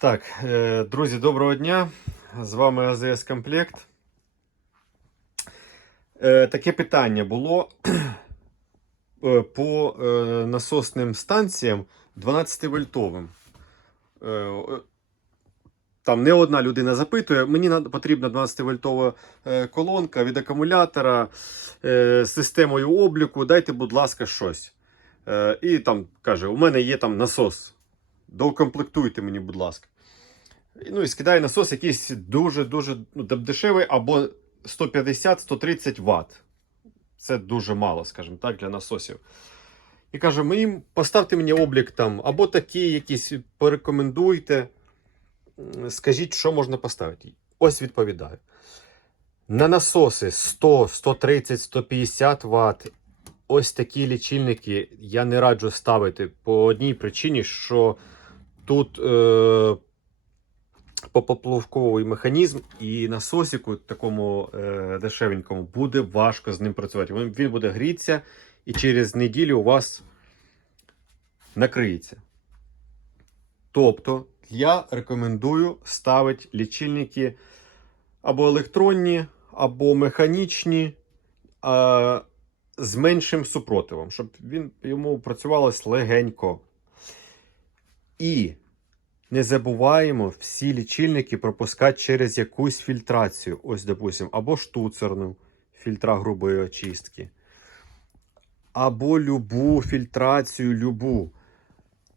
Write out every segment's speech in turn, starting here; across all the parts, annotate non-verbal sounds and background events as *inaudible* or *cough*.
Так, е, друзі, доброго дня. З вами АЗС Комплект. Е, Таке питання було *clears throat* е, по насосним станціям 12-вольтовим. Е, е, Там не одна людина запитує, мені потрібна 12-вольтова е, колонка від акумулятора з системою обліку. Дайте, будь ласка, щось. І там каже: у мене є там насос. Доукомплектуйте мені, будь ласка. Ну і скидає насос якийсь дуже-дуже ну, дешевий або 150-130 Вт. Це дуже мало, скажімо так, для насосів. І каже, мені поставте мені облік там, або такий якийсь, порекомендуйте. Скажіть, що можна поставити. Ось відповідаю. На насоси 100, 130, 150 Вт. Ось такі лічильники я не раджу ставити по одній причині, що тут е, попоплавковий механізм, і насосику такому е, дешевенькому буде важко з ним працювати. Він, він буде грітися, і через неділю у вас накриється. Тобто, я рекомендую ставити лічильники або електронні, або механічні. Е, з меншим супротивом, щоб він йому працювалось легенько. І не забуваємо всі лічильники пропускати через якусь фільтрацію. Ось, допустим, або штуцерну фільтра грубої очистки, або любу фільтрацію, любу.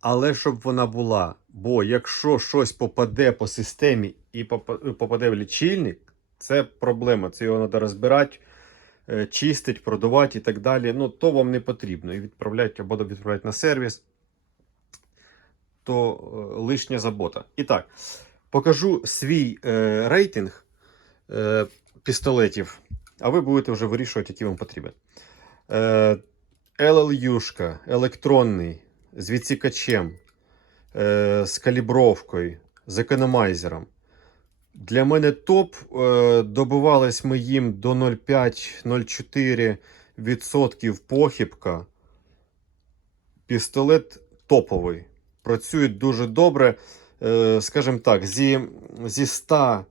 Але щоб вона була. Бо якщо щось попаде по системі і попаде в лічильник, це проблема. Це його треба розбирати, е, чистить, продавати і так далі. Ну, то вам не потрібно. І відправляти або відправляти на сервіс то е, лишня забота. І так, покажу свій е, рейтинг е, пістолетів, а ви будете вже вирішувати, який вам потрібен. Е, LLU-шка, електронний, з відсікачем, е, з калібровкою, з економайзером. Для мене топ. Е, добивались ми їм до 0,5-0,4% похибка. Пістолет топовий працюють дуже добре. Е, Скажімо так, зі, зі 100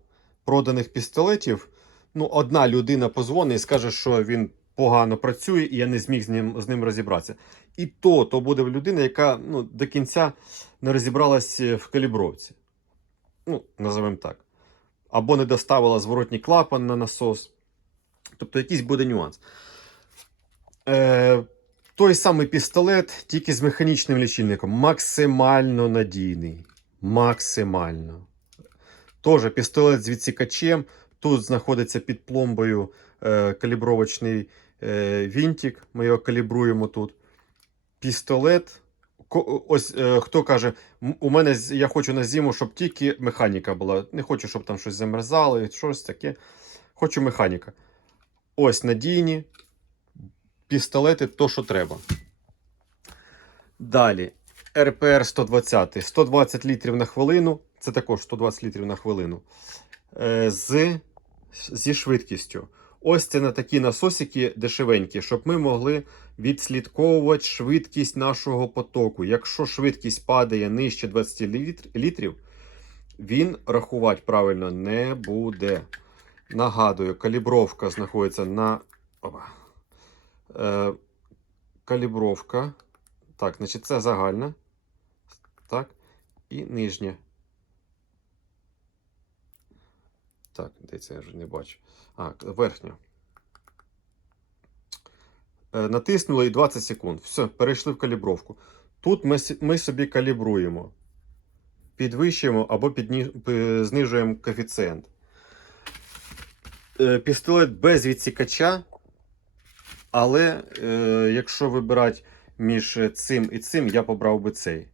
проданих пістолетів, ну, одна людина позвонить і скаже, що він погано працює, і я не зміг з ним, з ним розібратися. І то, то буде людина, яка ну, до кінця не розібралась в калібровці. Ну, називаємо так. Або не доставила зворотній клапан на насос. Тобто якийсь буде нюанс. Е, той самий пістолет, тільки з механічним лічильником. Максимально надійний. Максимально. Тоже пістолет з відсікачем. Тут знаходиться під пломбою е, калібровочний е, вінтик. Ми його калібруємо тут. Пістолет. Ось е, хто каже, у мене я хочу на зиму, щоб тільки механіка була. Не хочу, щоб там щось замерзало, і щось таке. Хочу механіка. Ось надійні пістолети то, що треба. Далі. РПР 120. 120 літрів на хвилину. Це також 120 літрів на хвилину. Е, з, зі швидкістю. Ось це на такі насосики дешевенькі, щоб ми могли відслідковувати швидкість нашого потоку. Якщо швидкість падає нижче 20 літр- літрів, він рахувати правильно не буде. Нагадую, калібровка знаходиться на. Опа. Е, калібровка. Так, значить, це загальна. Так. І нижня. Так, де це я вже не бачу. А, верхня. Е, натиснули і 20 секунд. Все, перейшли в калібровку. Тут ми, ми собі калібруємо. Підвищуємо або підні... знижуємо коефіцієнт. Е, Пістолет без відсікача. Але е, якщо вибирати між цим і цим, я побрав би цей.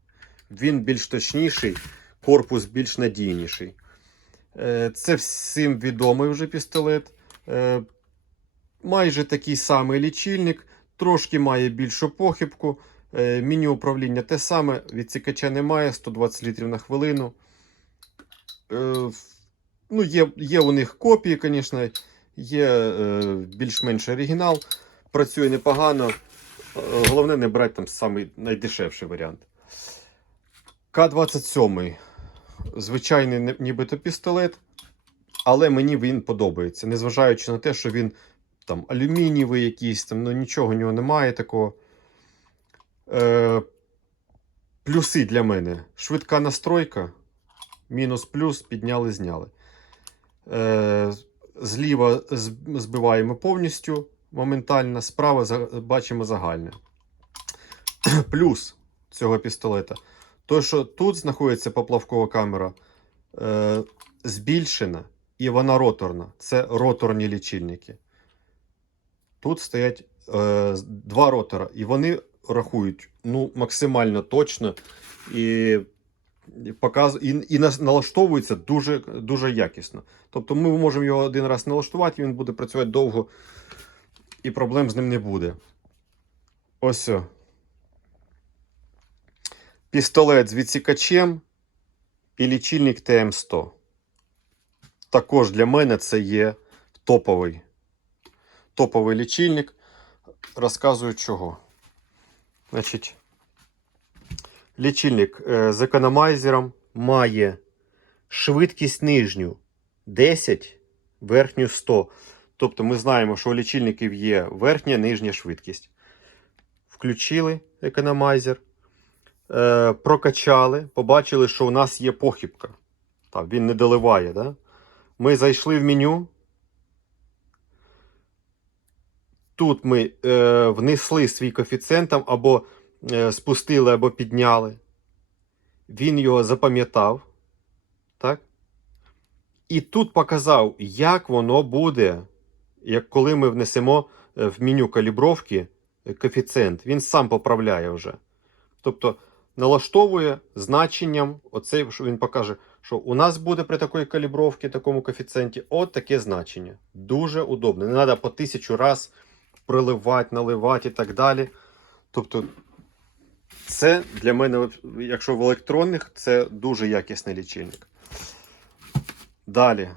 Він більш точніший, корпус більш надійніший. Е, це всім відомий вже пістолет. Е, майже такий самий лічильник, трошки має більшу похибку. Е, меню управління те саме, відсікача немає, 120 літрів на хвилину. Е, ну, є, є у них копії, звісно, є е, більш-менш оригінал працює непогано. Е, Головне не брати там самий найдешевший варіант. К-27. звичайний нібито пістолет, але мені він подобається. Незважаючи на те, що він там алюмінієвий якийсь, там, ну нічого в нього немає такого. Е, плюси для мене. Швидка настройка. Мінус плюс, підняли, зняли. Е, зліва збиваємо повністю моментально, справа бачимо загальне. *clears throat* Плюс цього пістолета. То, що тут знаходиться поплавкова камера, е, збільшена і вона роторна. Це роторні лічильники. Тут стоять е, два ротора, і вони рахують ну, максимально точно і, і, показ, і, і налаштовуються дуже, дуже якісно. Тобто ми можемо його один раз налаштувати, він буде працювати довго, і проблем з ним не буде. Ось. о. Пістолет з відсікачем і лічильник ТМ100. Також для мене це є топовий, топовий лічильник. Розказую чого. Значить, лічильник е, з економайзером має швидкість нижню 10, верхню 100. Тобто ми знаємо, що у лічильників є верхня нижня швидкість. Включили економайзер, е, прокачали, побачили, що у нас є похибка. Так, він не доливає. Да? Ми зайшли в меню. Тут ми е, внесли свій коефіцієнт або е, спустили, або підняли. Він його запам'ятав. Так? І тут показав, як воно буде, як коли ми внесемо е, в меню калібровки е, коефіцієнт. Він сам поправляє вже. Тобто налаштовує значенням, оцей, що він покаже, що у нас буде при такій калібровці, такому коефіцієнті, от таке значення. Дуже удобно. Не треба по тисячу раз приливати, наливати і так далі. Тобто, це для мене, якщо в електронних, це дуже якісний лічильник. Далі,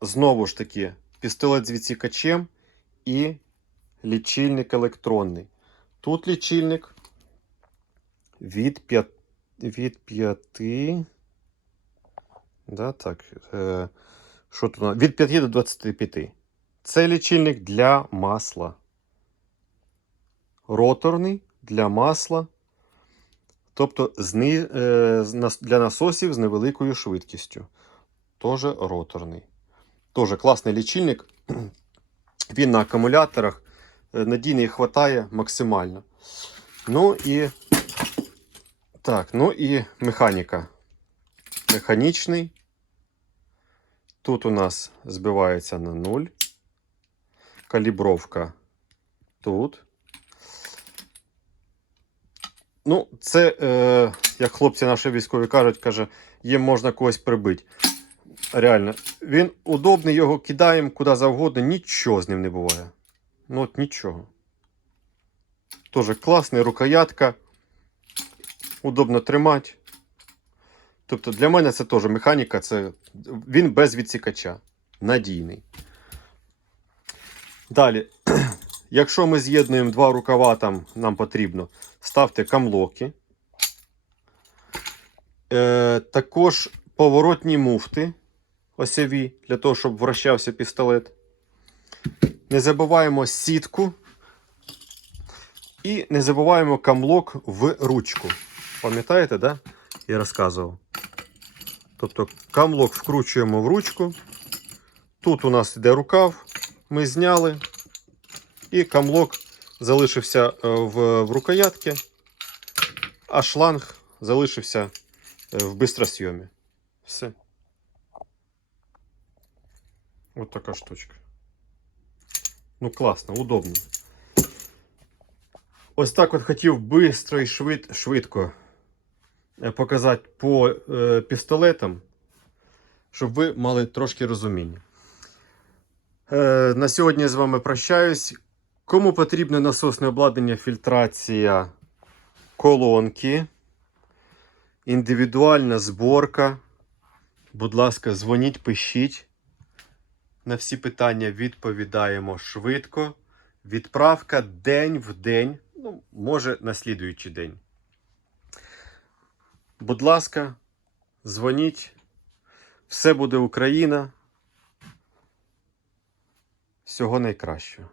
знову ж таки, пістолет з відсікачем і лічильник електронний. Тут лічильник від 5, від 5 да, так, е, що тут? Від 5 до 25. Це лічильник для масла. Роторний для масла. Тобто е, для насосів з невеликою швидкістю. Тоже роторний. Тоже класний лічильник. *clears throat* Він на акумуляторах. е, Надійний хватає максимально. Ну і так, ну і механіка. Механічний. Тут у нас збивається на 0. Калібровка тут. Ну, це, е, як хлопці наші військові кажуть, каже, їм можна когось прибити. Реально, він удобний, його кидаємо куди завгодно, нічого з ним не буває. Ну от нічого. Тоже класний, рукоятка. Удобно тримати. Тобто для мене це теж механіка, це він без відсікача. Надійний. Далі, *clears throat* якщо ми з'єднуємо два рукава, там нам потрібно, ставте камлоки. Е, також поворотні муфти осьові, для того, щоб вращався пістолет. Не забуваємо сітку. І не забуваємо камлок в ручку. Пам'ятаєте, да? Я розказував. Тобто камлок вкручуємо в ручку. Тут у нас йде рукав, ми зняли. І камлок залишився е, в, в рукоятці, а шланг залишився е, в бистросйомі. Все. Ось така штучка. Ну, класно, удобно. Ось так от хотів бистро і швид, швидко е, показати по е, пістолетам, щоб ви мали трошки розуміння. Е, на сьогодні я з вами прощаюсь. Кому потрібне насосне обладнання, фільтрація колонки, індивідуальна зборка. Будь ласка, дзвоніть, пишіть. На всі питання відповідаємо швидко. Відправка день в день, ну, може, на слідуючий день. Будь ласка, дзвоніть, Все буде Україна. Всього найкращого.